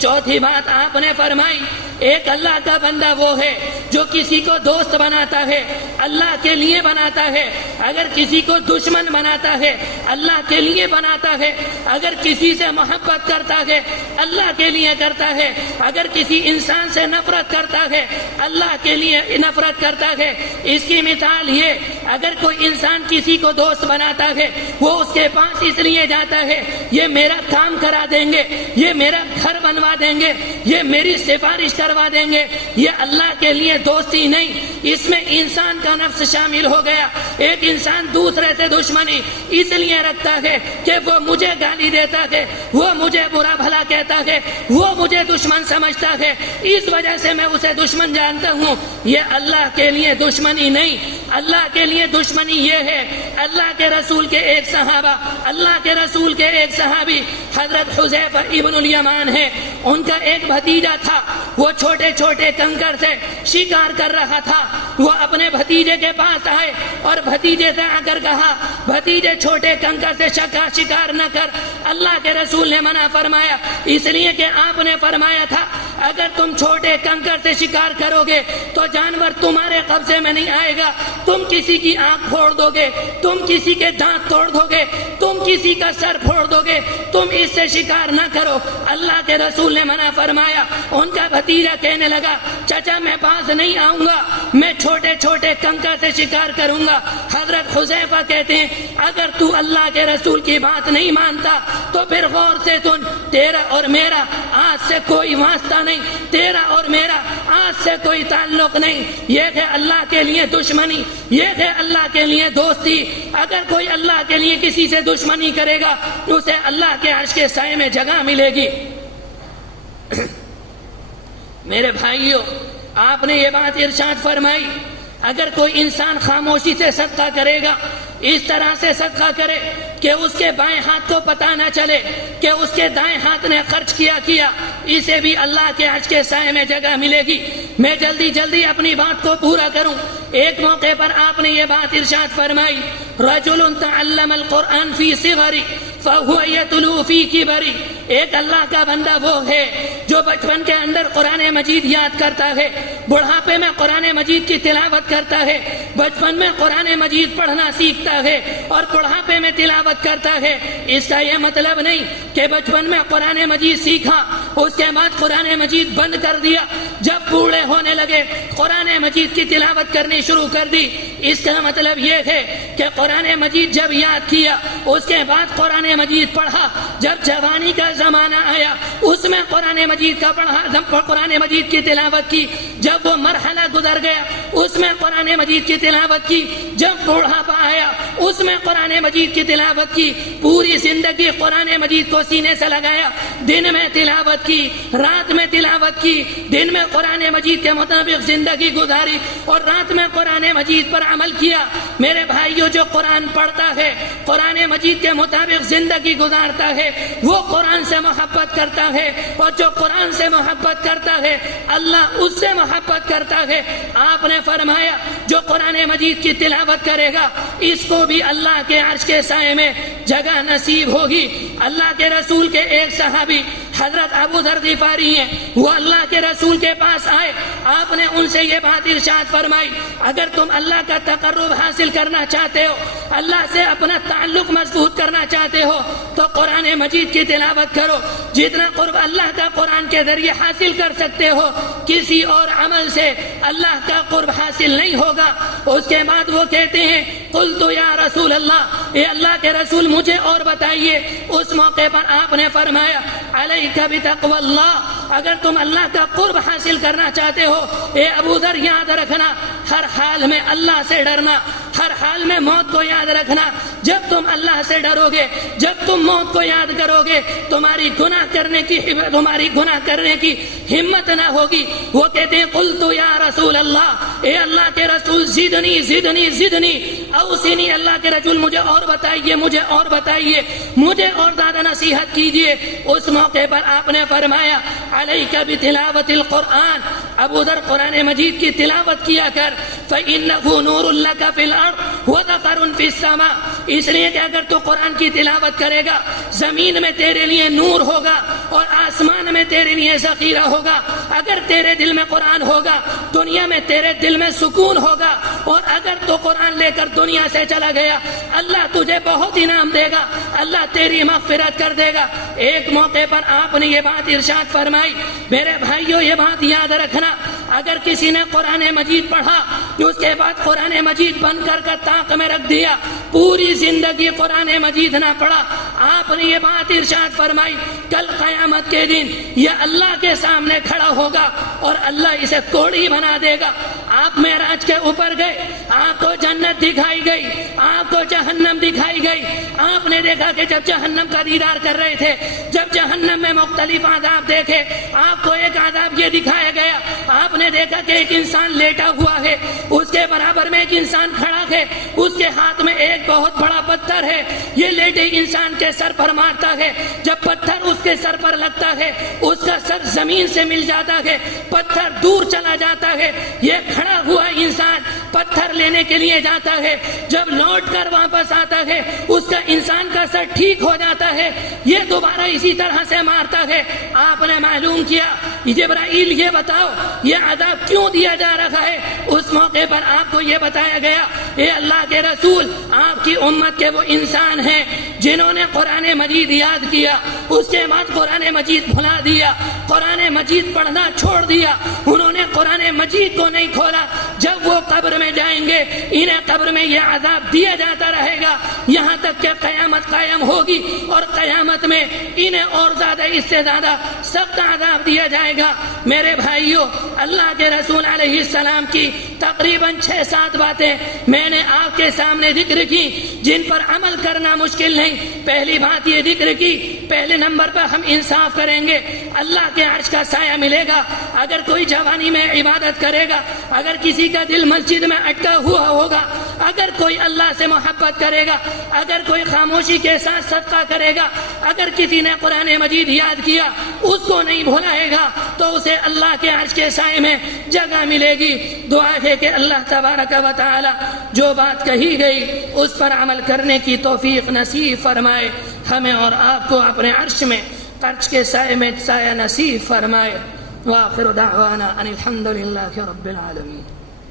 چوتھی بات آپ نے فرمائی ایک اللہ کا بندہ وہ ہے جو کسی کو دوست بناتا ہے اللہ کے لیے بناتا ہے، اگر کسی کو دشمن بناتا ہے اللہ کے لیے بناتا ہے، اگر کسی سے محبت کرتا ہے اللہ کے لیے کرتا ہے، اگر کسی انسان سے نفرت کرتا ہے اللہ کے لیے نفرت کرتا ہے۔ اس کی مثال یہ، اگر کوئی انسان کسی کو دوست بناتا ہے وہ اس کے پاس اس لیے جاتا ہے یہ میرا کام کرا دیں گے، یہ میرا گھر بنوا دیں گے، یہ میری سفارش کروا دیں گے، یہ اللہ کے لیے دوستی نہیں، اس میں انسان کا نفس شامل ہو گیا۔ ایک انسان دوسرے سے دشمنی اس لیے رکھتا ہے کہ وہ مجھے گالی دیتا ہے، وہ مجھے برا بھلا کہتا ہے، وہ مجھے دشمن سمجھتا ہے، اس وجہ سے میں اسے دشمن جانتا ہوں۔ یہ اللہ کے لیے دشمنی نہیں، اللہ کے لیے دشمنی یہ ہے۔ اللہ کے رسول کے ایک صحابہ، اللہ کے رسول کے ایک صحابی حضرت حذیفہ ابن الیمان ہے، ان کا ایک بھتیجا تھا، وہ چھوٹے چھوٹے کنکر سے شکار کر رہا تھا۔ وہ اپنے بھتیجے کے پاس آئے اور بھتیجے سے آ کر کہا بھتیجے چھوٹے کنکر سے شکار نہ کر، اللہ کے رسول نے منع فرمایا، اس لیے کہ آپ نے فرمایا تھا اگر تم چھوٹے کنکر سے شکار کرو گے تو جانور تمہارے قبضے میں نہیں آئے گا، تم کسی کی آنکھ پھوڑ دو گے، تم کسی کے دانت توڑ دو گے، تم کسی کا سر پھوڑ دو گے، تم اس سے شکار نہ کرو، اللہ کے رسول نے منع فرمایا۔ ان کا بھتیجا کہنے لگا چچا میں باز نہیں آؤں گا، میں چھوٹے چھوٹے کنکر سے شکار کروں گا۔ حضرت حذیفہ کہتے ہیں اگر تو اللہ کے رسول کی بات نہیں مانتا تو پھر غور سے سن، تیرا اور میرا آج سے کوئی واسطہ نہیں، تیرا اور میرا آج سے کوئی تعلق نہیں۔ یہ ہے اللہ کے لیے دشمنی، یہ ہے اللہ کے لیے دوستی۔ اگر کوئی اللہ کے لیے کسی سے دشمنی کرے گا اسے اللہ کے عرش کے سائے میں جگہ ملے گی۔ میرے بھائیوں، آپ نے یہ بات ارشاد فرمائی اگر کوئی انسان خاموشی سے صدقہ کرے گا، اس طرح سے صدقہ کرے کہ اس کے بائیں ہاتھ کو پتہ نہ چلے کہ اس کے دائیں ہاتھ نے خرچ کیا، اسے بھی اللہ کے عرش کے سائے میں جگہ ملے گی۔ میں جلدی اپنی بات کو پورا کروں۔ ایک موقع پر آپ نے یہ بات ارشاد فرمائی رجل تعلم القرآن فی صغری فهو یتلو فی کبری، ایک اللہ کا بندہ وہ ہے جو بچپن کے اندر قرآن مجید یاد کرتا ہے، بڑھاپے میں قرآن مجید کی تلاوت کرتا ہے، بچپن میں قرآن مجید پڑھنا سیکھتا ہے اور بڑھاپے میں تلاوت کرتا ہے۔ اس کا یہ مطلب نہیں کہ بچپن میں قرآن مجید سیکھا اس کے بعد قرآن مجید بند کر دیا، جب بوڑھے ہونے لگے قرآن مجید کی تلاوت کرنی شروع کر دی۔ اس کا مطلب یہ ہے کہ قرآن مجید جب یاد کیا اس کے بعد قرآن مجید پڑھا، جب جوانی کا زمانہ آیا اس میں قرآن مجید کا پڑھا، قرآن مجید کی تلاوت کی، جب وہ مرحلہ گزر گیا اس میں قرآن مجید کی تلاوت کی، جب بوڑھاپا آیا اس میں قرآن مجید کی تلاوت کی، پوری زندگی قرآن مجید کو سینے سے لگایا، دن میں تلاوت کی، رات میں تلاوت کی، دن میں قرآن مجید کے مطابق زندگی گزاری اور رات میں قرآن مجید پر عمل کیا۔ میرے بھائیوں، جو قرآن پڑھتا ہے قرآن مجید کے مطابق زندگی گزارتا ہے وہ قرآن سے محبت کرتا ہے، اور جو قرآن سے محبت کرتا ہے اللہ اس سے محبت کرتا ہے۔ آپ نے فرمایا جو قرآن مجید کی تلاوت کرے گا اس کو بھی اللہ کے عرش کے سائے میں جگہ نصیب ہوگی۔ اللہ کے رسول کے ایک صحابی حضرت ابو ذر غفاری ہیں، وہ اللہ کے رسول کے پاس آئے، آپ نے ان سے یہ بات ارشاد فرمائی اگر تم اللہ کا تقرب حاصل کرنا چاہتے ہو، اللہ سے اپنا تعلق مضبوط کرنا چاہتے ہو تو قرآن مجید کی تلاوت کرو۔ جتنا قرب اللہ کا قرآن کے ذریعے حاصل کر سکتے ہو کسی اور عمل سے اللہ کا قرب حاصل نہیں ہوگا۔ اس کے بعد وہ کہتے ہیں قلت یا رسول اللہ، اے اللہ کے رسول مجھے اور بتائیے۔ اس موقع پر آپ نے فرمایا علیک بتقوی اللہ، اگر تم اللہ کا قرب حاصل کرنا چاہتے ہو اے ابو ذر یاد رکھنا ہر حال میں اللہ سے ڈرنا، ہر حال میں موت کو یاد رکھنا۔ جب تم اللہ سے ڈرو گے، جب تم موت کو یاد کرو گے تمہاری گناہ کرنے کی ہمت نہ ہوگی۔ وہ کہتے ہیں قلت یا رسول اللہ، اے اللہ کے رسول زدنی زدنی زدنی اوصنی، اللہ کے رسول مجھے اور بتائیے، مجھے اور بتائیے، مجھے اور زیادہ نصیحت کیجیے۔ اس موقع پر آپ نے فرمایا علیک بتلاوت القرآن، ابو ذر قرآن مجید کی تلاوت کیا کر، فإنه نور لك في الأرض وَذَكَرٌ فِي السَّمَاءِ، اس لیے کہ اگر تو قرآن کی تلاوت کرے گا زمین میں تیرے لیے نور ہوگا اور آسمان میں تیرے لیے ذخیرہ ہوگا. اگر تیرے دل میں قرآن ہوگا دنیا میں تیرے دل میں سکون ہوگا، اور اگر تو قرآن لے کر دنیا سے چلا گیا اللہ تجھے بہت انعام دے گا، اللہ تیری مغفرت کر دے گا. ایک موقع پر آپ نے یہ بات ارشاد فرمائی. میرے بھائیوں یہ بات یاد رکھنا، اگر کسی نے قرآن مجید پڑھا اس کے بعد قرآن مجید بند کر طاق میں رکھ دیا، پوری زندگی قرآن مجید نہ پڑھا، آپ نے یہ بات ارشاد فرمائی کل قیامت کے دن یہ اللہ کے سامنے کھڑا ہوگا اور اللہ اسے کوڑی بنا دے گا. آپ معراج کے اوپر گئے، آپ کو جنت دکھائی گئی، آپ کو جہنم دکھائی گئی. آپ نے دیکھا کہ جب جہنم کا دیدار کر رہے تھے، جب جہنم میں مختلف عذاب دیکھے، آپ کو ایک عذاب یہ دکھایا گیا، آپ نے دیکھا کہ ایک انسان لیٹا ہوا ہے، اس کے برابر میں ایک انسان کھڑا ہے، اس کے ہاتھ میں ایک بہت بڑا پتھر ہے، یہ لیٹے انسان کے سر پر مارتا ہے، جب پتھر اس کے سر پر لگتا ہے اس کا سر زمین سے مل جاتا ہے، پتھر دور چلا جاتا ہے. یہ کھڑا ہوا انسان پتھر لینے کے لیے جاتا ہے، جب لوٹ کر واپس آتا ہے اس کا انسان کا سر ٹھیک ہو جاتا ہے، یہ دوبارہ اسی طرح سے مارتا ہے. آپ نے معلوم کیا جبرائیل یہ بتاؤ یہ عذاب کیوں دیا جا رہا ہے؟ اس موقع پر آپ کو یہ بتایا گیا اے اللہ کے رسول آپ کی امت کے وہ انسان ہیں جنہوں نے قرآن مجید یاد کیا، اس کے بعد قرآن مجید بھلا دیا، قرآن مجید پڑھنا چھوڑ دیا، انہوں نے قرآن مجید کو نہیں کھولا. جب وہ قبر میں جائیں گے انہیں قبر میں یہ عذاب دیا جاتا رہے گا یہاں تک کہ قیامت قائم ہوگی، اور قیامت میں انہیں اور زیادہ اس سے زیادہ سخت عذاب دیا جائے گا. میرے بھائیوں اللہ کے رسول علیہ السلام کی تقریباً 6-7 باتیں میں نے آپ کے سامنے ذکر کی جن پر عمل کرنا مشکل نہیں. پہلی بات یہ ذکر کی، پہلے نمبر پر ہم انصاف کریں گے اللہ کے عرش کا سایہ ملے گا. اگر کوئی جوانی میں عبادت کرے گا، اگر کسی کا دل مسجد میں اٹکا ہوا ہوگا، اگر کوئی اللہ سے محبت کرے گا، اگر کوئی خاموشی کے ساتھ صدقہ کرے گا، اگر کسی نے قرآن مجید یاد کیا اس کو نہیں بھلائے گا تو اسے اللہ کے عرش کے سائے میں جگہ ملے گی. دعا ہے کہ اللہ تبارک و تعالی جو بات کہی گئی اس پر عمل کرنے کی توفیق نصیب فرمائے، ہمیں اور آپ کو اپنے عرش میں عرش کے سائے میں سایہ نصیب فرمائے. وآخر دعوانا ان الحمد للہ رب العالمین.